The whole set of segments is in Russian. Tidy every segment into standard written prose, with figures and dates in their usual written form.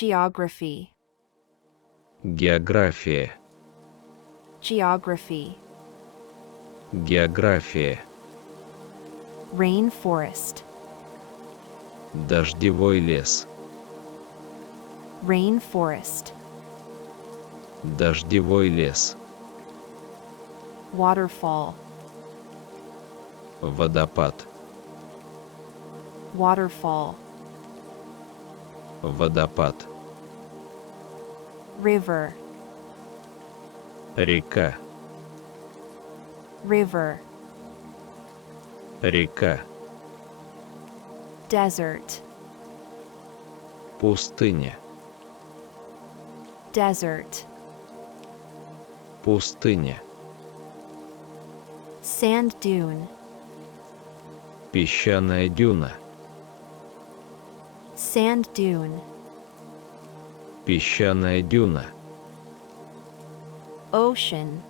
Geography. География. Geography. География. Rainforest. Дождевой лес. Rainforest. Дождевой лес. Waterfall. Водопад. Waterfall. Водопад. River. Река. River. Река. Desert. Пустыня. Desert. Пустыня. Sand dune. Песчаная дюна. Sand dune. Песчаная дюна. Ocean.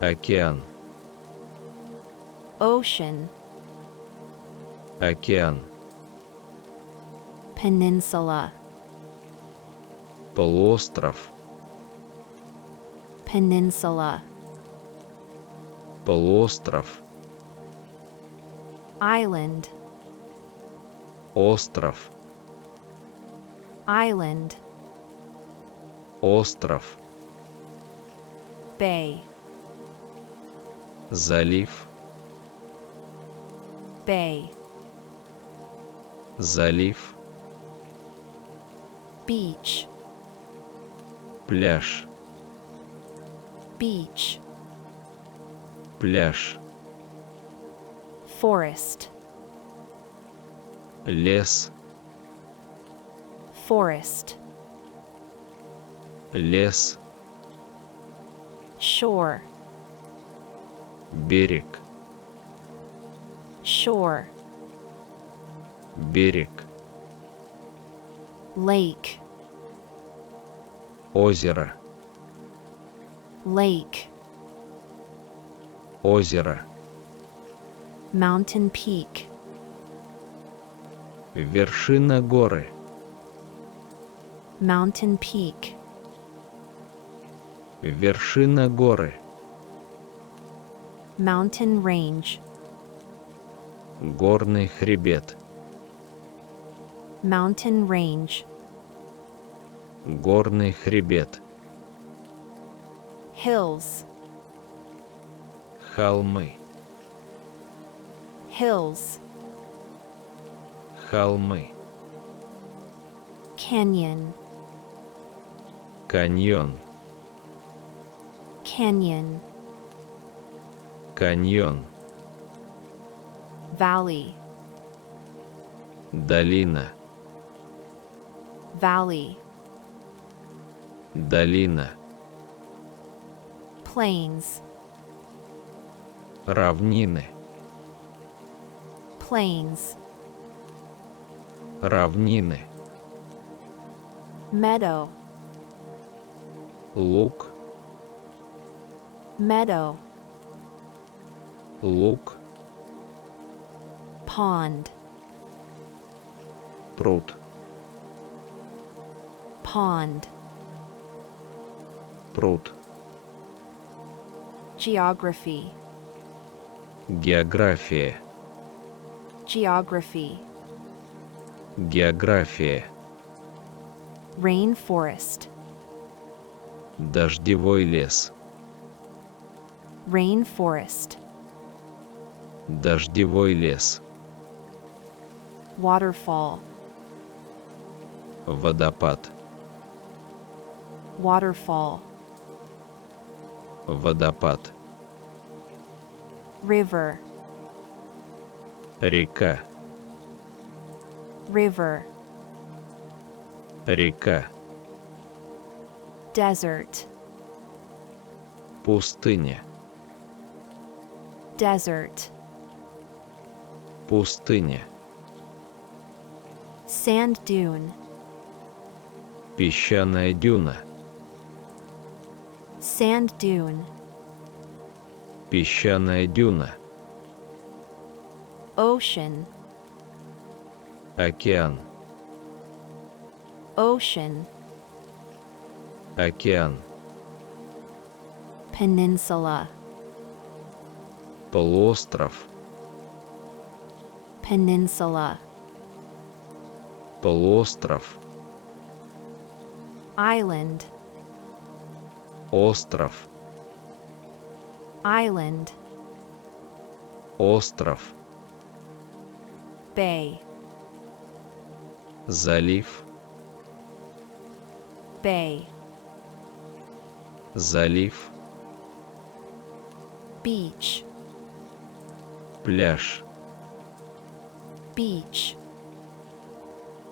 Океан. Ocean. Океан. Peninsula. Полуостров. Peninsula. Полуостров. Island. Остров. Island. Остров. Bay. Залив. Bay. Залив. Beach. Пляж. Beach. Пляж. Forest. Лес. Forest. Лес. Shore. Берег. Shore. Берег. Lake. Озеро. Lake. Озеро. Mountain peak. Вершина горы. Mountain peak. Вершина горы. Mountain range. Горный хребет. Mountain range. Горный хребет. Hills. Холмы. Hills. Холмы. Canyon. Каньон. Canyon. Каньон. Valley. Долина. Valley. Долина. Plains. Равнины. Plains. Равнины. Meadow. Луг. Meadow. Луг. Pond. Пруд. Pond. Пруд. Geography. География. Geography. География. Rainforest. Дождевой лес. Rainforest. Дождевой лес. Waterfall. Водопад. Waterfall. Водопад. River. Река. River. Река. Desert. Пустыня. Desert. Пустыня. Sand dune. Песчаная дюна. Sand dune. Песчаная дюна. Ocean. Океан. Ocean. Океан. Peninsula. Полуостров. Peninsula. Полуостров. Island. Остров. Island. Остров. Bay. Залив. Bay. Залив. Beach. Пляж. Beach.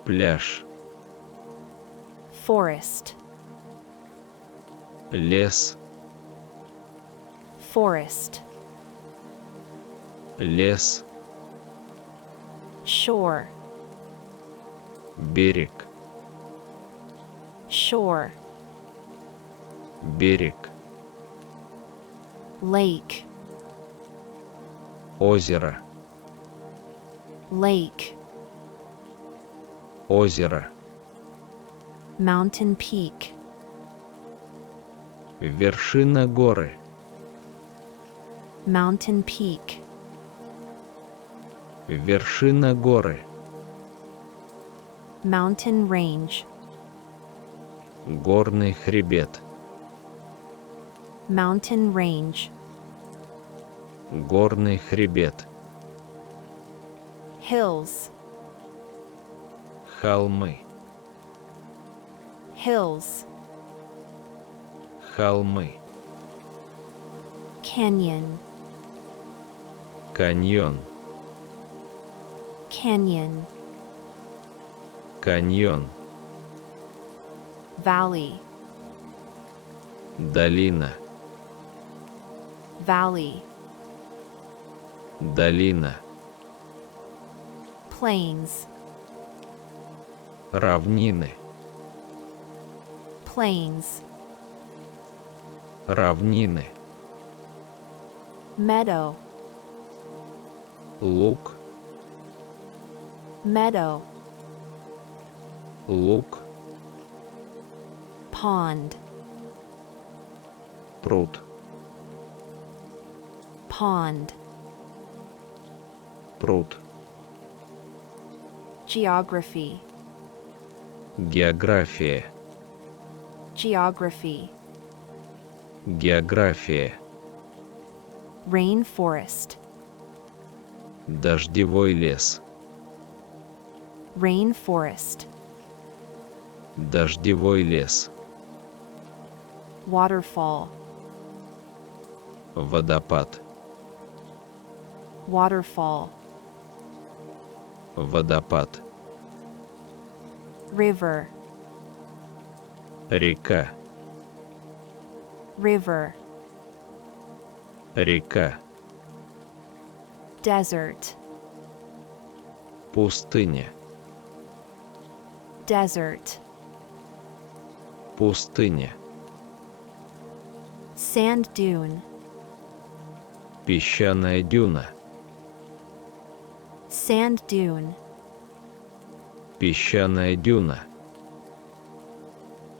Пляж. Forest. Лес. Forest. Лес. Shore. Берег. Shore. Берег. Lake. Озеро. Lake. Озеро. Mountain peak. Вершина горы. Mountain peak. Вершина горы. Mountain range. Горный хребет. Mountain range. Горный хребет. Hills. Холмы. Hills. Холмы. Canyon. Каньон. Canyon. Каньон. Valley. Долина. Valley. Долина. Plains. Равнины. Plains. Равнины. Meadow. Луг. Meadow. Луг. Pond. Пруд. Pond. Пруд. Geography. География. Geography. География. Rainforest. Дождевой лес. Rainforest. Дождевой лес. Waterfall. Водопад. Waterfall. Водопад. River. Река. River. Река. Desert. Пустыня. Desert. Пустыня. Sand dune. Песчаная дюна. Sand dune. Песчаная дюна.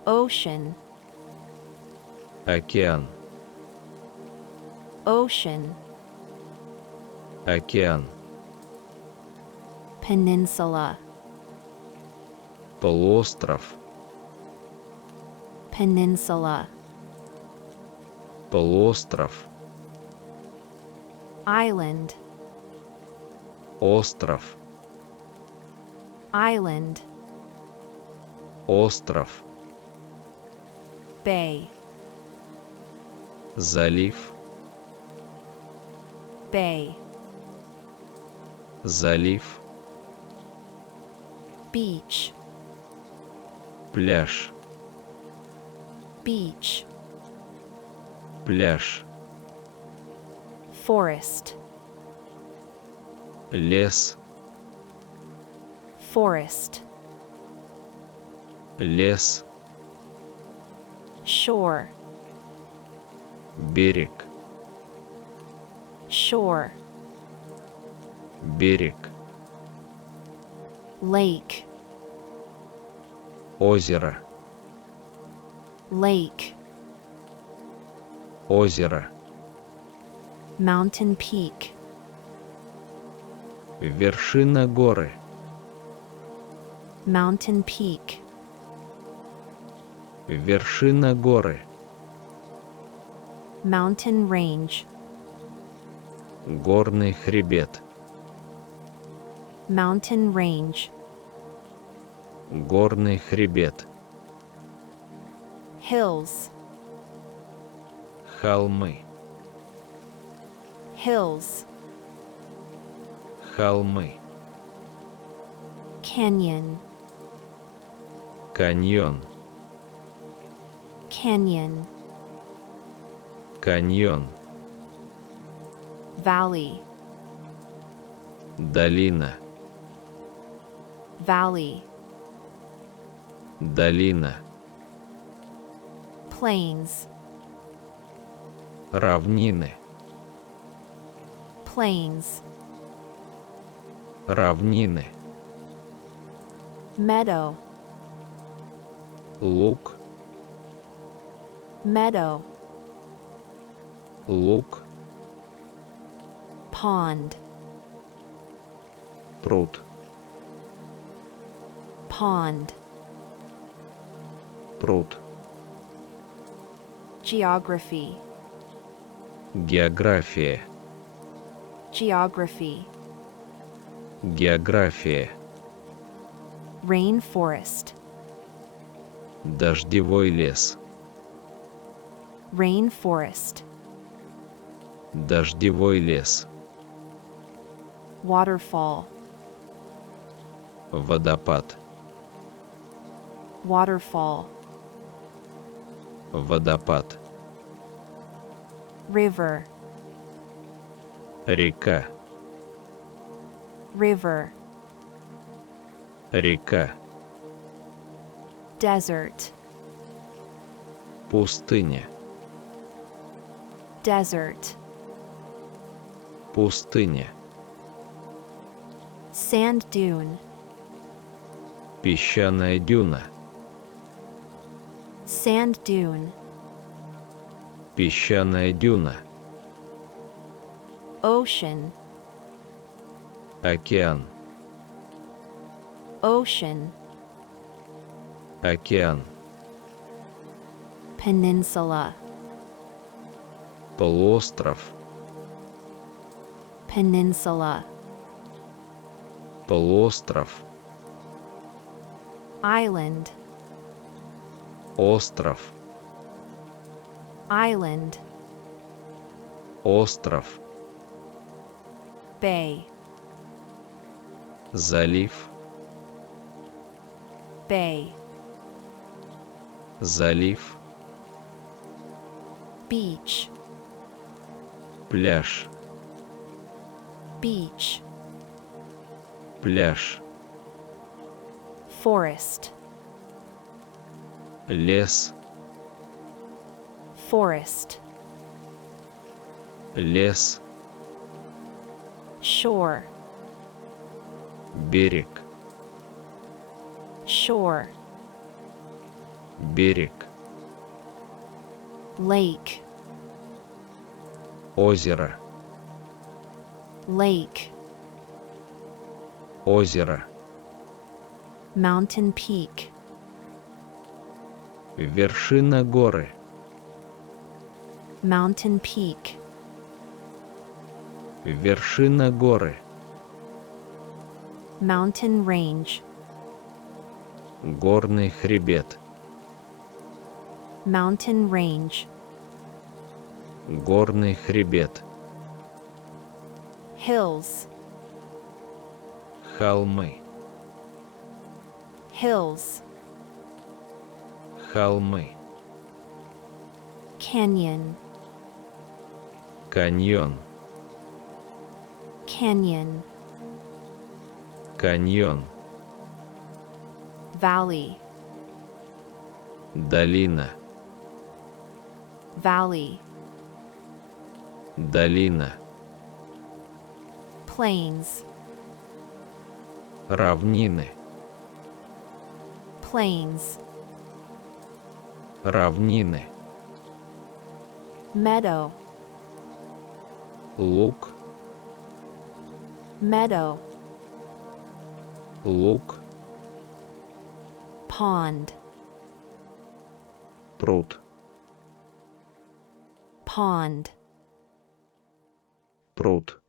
Ocean. Океан. Ocean. Океан. Peninsula. Полуостров. Peninsula. Полуостров. Island. Остров. Island. Остров. Bay. Залив. Bay. Залив. Beach. Пляж. Beach. Пляж. Forest. Лес. Forest. Лес. Shore. Берег. Shore. Берег. Lake. Озеро. Lake. Озеро. Mountain peak. Вершина горы. Mountain peak. Вершина горы. Mountain range. Горный хребет. Mountain range. Горный хребет. Hills. Холмы. Hills. Холмы. Canyon. Каньон. Canyon. Каньон. Valley. Долина. Valley. Долина. Plains. Равнины. Plains. Равнины. Meadow. Луг. Meadow. Луг. Pond. Пруд. Pond. Пруд. Geography. География. Geography. География. Rainforest. Дождевой лес. Rainforest. Дождевой лес. Waterfall. Водопад. Waterfall. Водопад. River. Река. River. Река. Desert. Пустыня. Desert. Пустыня. Sand dune. Песчаная дюна. Sand dune. Песчаная дюна. Ocean. Океан. Ocean. Океан. Peninsula. Полуостров. Peninsula. Полуостров. Island. Остров. Island. Остров. Bay. Залив. Bay. Залив. Beach. Пляж. Beach. Пляж. Forest. Лес. Forest. Лес. Shore. Берег. Shore. Берег. Lake. Озеро. Lake. Озеро. Mountain peak. Вершина горы. Mountain peak. Вершина горы. Mountain range. Горный хребет. Mountain range. Горный хребет. Hills. Холмы. Hills. Холмы. Canyon. Каньон. Canyon. Каньон. Valley. Долина. Valley. Долина. Plains. Равнины. Plains. Равнины. Meadow. Луг. Meadow. Луг. Pond. Пруд. Pond. Пруд.